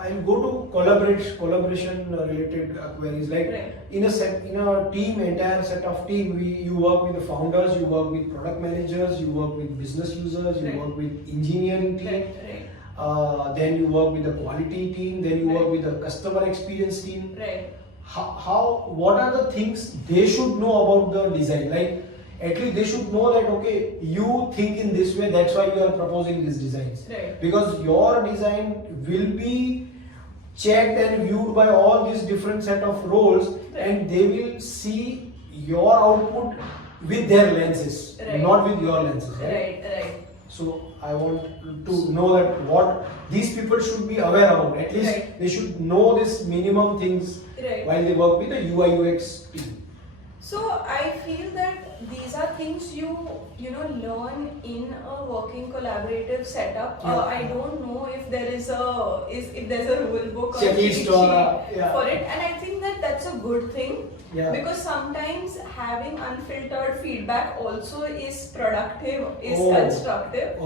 I'll go to collaboration related queries. Like in a team, entire set of team, you work with the founders, you work with product managers, you work with business users, you work with engineering team. Then you work with the quality team, then you work with the customer experience team. What are the things they should know about the design? Like at least they should know that okay, you think in this way, that's why you are proposing these designs. Because your design will be checked and viewed by all these different set of roles, and they will see your output with their lenses, not with your lenses. Right. So I want to know that what these people should be aware about. At least they should know this minimum things while they work with the UI UX team. So I feel that these are things you know learn in a working collaborative setup. I don't know if there is if there's a rule book or cheat sheet for it, and I think that that's a good thing. Because sometimes having unfiltered feedback also is productive, is constructive.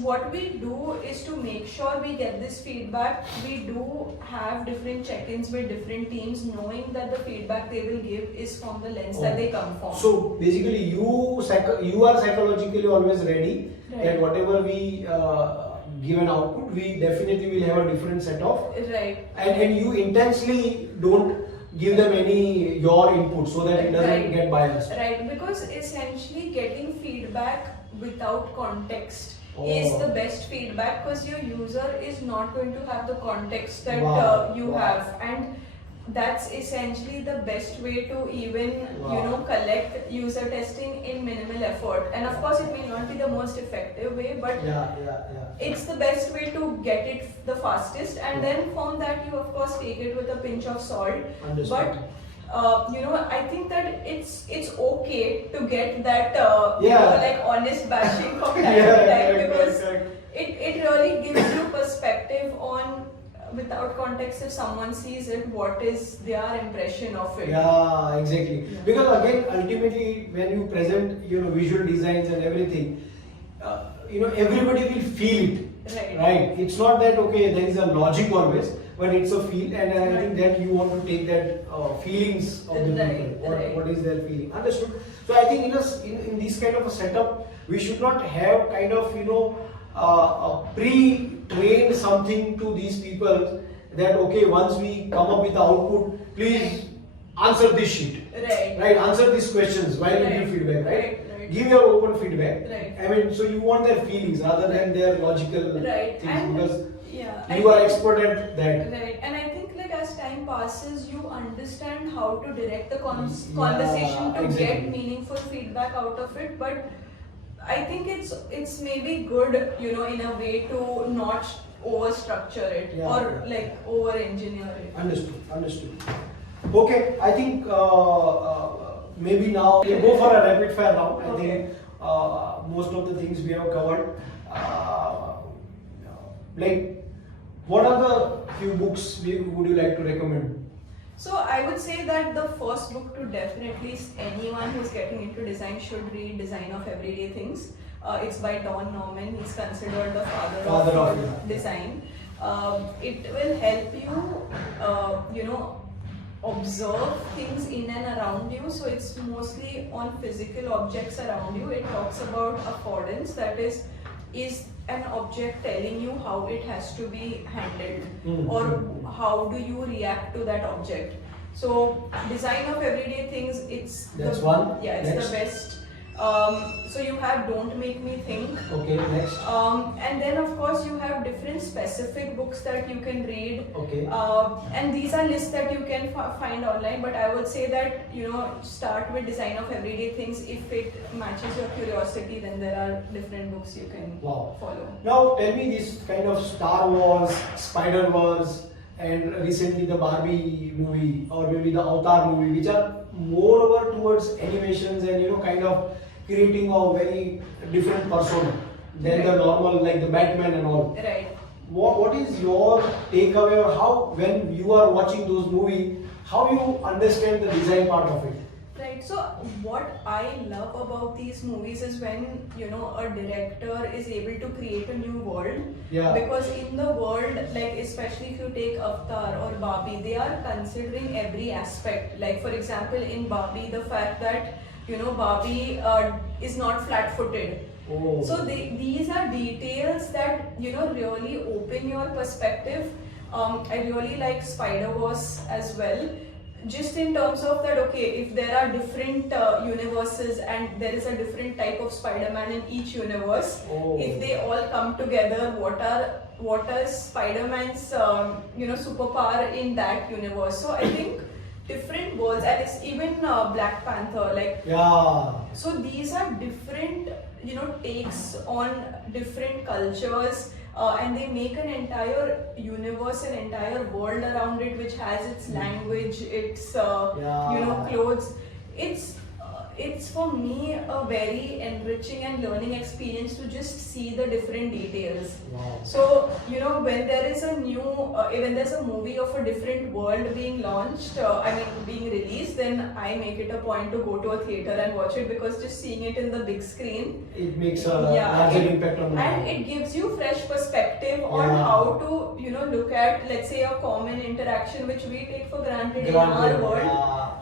What we do is to make sure we get this feedback. We do have different check-ins with different teams, knowing that the feedback they will give is from the lens that they come from. So basically, you are psychologically always ready that whatever we give an output, we definitely will have a different set of. And you intensely don't give them any your input so that it doesn't get biased. Because essentially getting feedback without context is the best feedback, because your user is not going to have the context that you have, and that's essentially the best way to even you know collect user testing in minimal effort. And of course it may not be the most effective way, but it's the best way to get it the fastest, and then from that you of course take it with a pinch of salt. But you know, I think that it's okay to get that you know, like honest bashing from time to time, because it really gives you perspective on, without context, if someone sees it, what is their impression of it. Exactly. Because again, ultimately when you present, you know, visual designs and everything, you know, everybody will feel it, right? It's not that okay there is a logic always, but it's a feel, and I think that you want to take that feelings of the people, what is their feeling. Understood. So I think in this kind of a setup, we should not have kind of, you know, pre-trained something to these people that okay, once we come up with the output, please answer this sheet, right? Answer these questions while you give feedback, give your open feedback. I mean, so you want their feelings rather than their logical things, because you are expert at that. And I think like as time passes, you understand how to direct the conversation to get meaningful feedback out of it. But I think it's maybe good, you know, in a way to not over structure it or like over engineer it. Understood. Okay, I think maybe now we'll go for a rapid fire round. I think most of the things we have covered. Like, what are the few books would you like to recommend? So I would say that the first book to definitely anyone who's getting into design should read Design of Everyday Things. It's by Don Norman. He's considered the father of design. It will help you, you know, observe things in and around you. So it's mostly on physical objects around you. It talks about affordance, that is an object telling you how it has to be handled, or how do you react to that object. So Design of Everyday Things, it's the best. So you have Don't Make Me Think. Okay, next. And then of course you have different specific books that you can read. And these are lists that you can find online, but I would say that, you know, start with Design of Everyday Things. If it matches your curiosity, then there are different books you can follow. Now tell me, this kind of Star Wars, Spider-Verse, and recently the Barbie movie, or maybe the Avatar movie, which are more over towards animations and, you know, kind of creating a very different persona than the normal, like the Batman and all. What is your takeaway, or how, when you are watching those movies, how you understand the design part of it? So what I love about these movies is when, you know, a director is able to create a new world. Because in the world, like especially if you take Avatar or Barbie, they are considering every aspect. Like for example, in Barbie, the fact that, you know, Barbie is not flat-footed. So these are details that, you know, really open your perspective. I really like Spider-Verse as well. Just in terms of that, okay, if there are different universes and there is a different type of Spider-Man in each universe, if they all come together, what are Spider-Man's you know, superpower in that universe? So I think different worlds, and it's even Black Panther, like so these are different, you know, takes on different cultures. And they make an entire universe, an entire world around it, which has its language, its you know, clothes. it's for me a very enriching and learning experience to just see the different details. Wow. So when there is when there's a movie of a different world being launched, being released, then I make it a point to go to a theater and watch it, because just seeing it in the big screen, it makes a larger impact on the and mind. it gives you fresh perspective on how to look at, let's say, a common interaction which we take for granted in our world,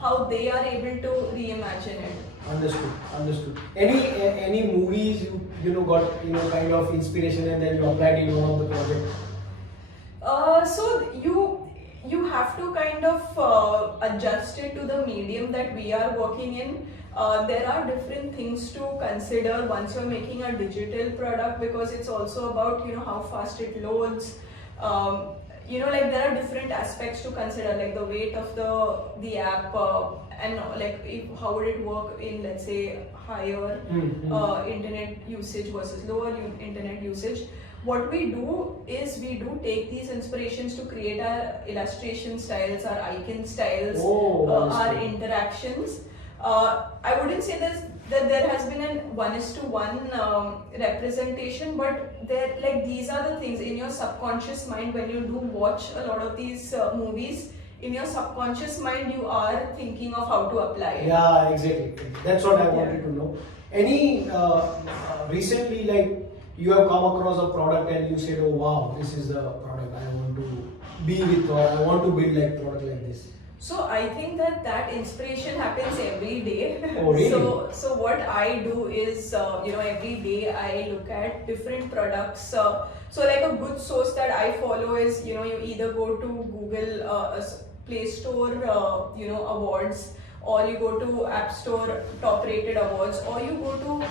how they are able to reimagine it. Understood. Any movies you got kind of inspiration and then you applied in one of the project? So you have to kind of adjust it to the medium that we are working in. There are different things to consider once you're making a digital product, because it's also about how fast it loads. Like there are different aspects to consider, like the weight of the app, and like how would it work in, let's say, higher internet usage versus lower internet usage. What we do is we do take these inspirations to create our illustration styles, our icon styles, our interactions. I wouldn't say that there has been an 1:1 representation, but these are the things in your subconscious mind. When you do watch a lot of these movies, in your subconscious mind you are thinking of how to apply it. Yeah, exactly. That's what I wanted to know. Any recently, like, you have come across a product and you said, oh wow, this is the product I want to be with, or I want to build like product like this? So I think that inspiration happens every day. Oh, really? So what I do is, every day I look at different products. So like a good source that I follow is, you either go to Google Play Store, awards, or you go to App Store top rated awards, or you go to,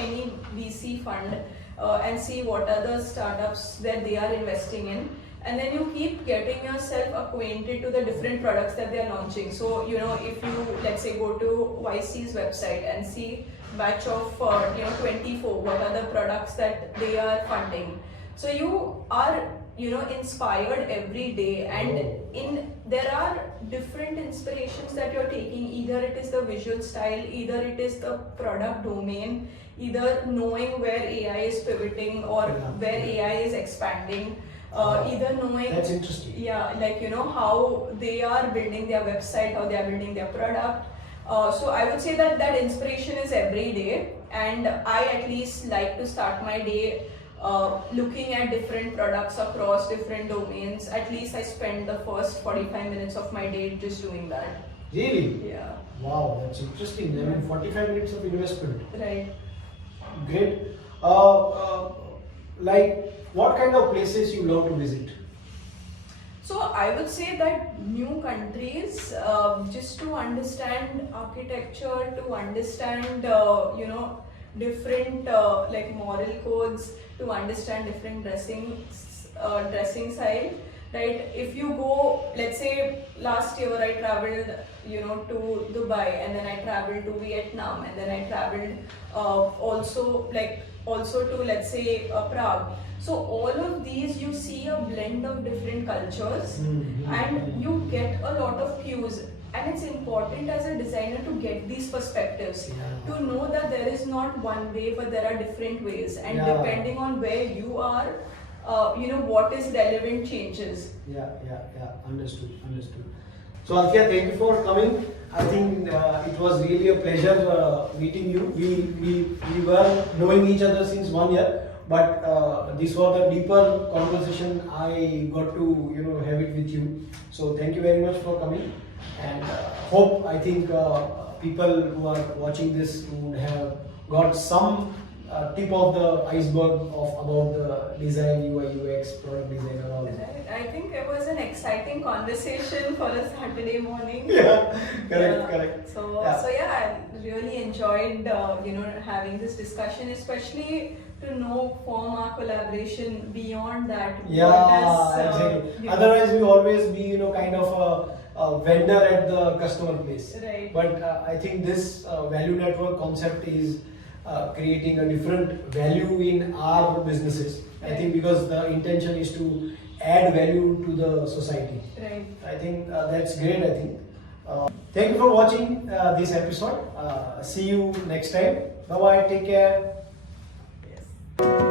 any VC fund and see what are the startups that they are investing in. And then you keep getting yourself acquainted to the different products that they are launching. So, if you, let's say, go to YC's website and see batch of 24, what are the products that they are funding. So you are, inspired every day, and there are different inspirations that you're taking. Either it is the visual style, either it is the product domain, either knowing where AI is pivoting or where AI is expanding. Either knowing, that's interesting. Yeah, like how they are building their website, how they are building their product. So I would say that inspiration is every day, and I at least like to start my day looking at different products across different domains. At least I spend the first 45 minutes of my day just doing that. Really? Yeah. Wow, that's interesting. I mean, 45 minutes of investment. Right. Great. Like, what kind of places you love to visit? So I would say that new countries, just to understand architecture, to understand different like moral codes, to understand different dressing style, right? If you go, let's say last year I traveled to Dubai, and then I traveled to Vietnam, and then I traveled also to, let's say, Prague. So all of these, you see a blend of different cultures, and you get a lot of cues. And it's important as a designer to get these perspectives, to know that there is not one way, but there are different ways, and depending on where you are, what is relevant changes. Yeah. Understood. So Althea, thank you for coming. I think it was really a pleasure meeting you. We were knowing each other since 1 year, but this was a deeper conversation I got to have it with you. So thank you very much for coming, and I think people who are watching this would have got some tip of the iceberg about the design, UI, UX, product design and all. Right. I think it was an exciting conversation for a Saturday morning. Yeah, correct. So I really enjoyed having this discussion, especially to form our collaboration beyond that. Exactly. Otherwise, we always be kind of a vendor at the customer place. Right. But I think this value network concept is creating a different value in our businesses. Right. I think because the intention is to add value to the society. Right. I think that's great. I think Thank you for watching this episode. See you next time. Bye bye. Take care. Yes.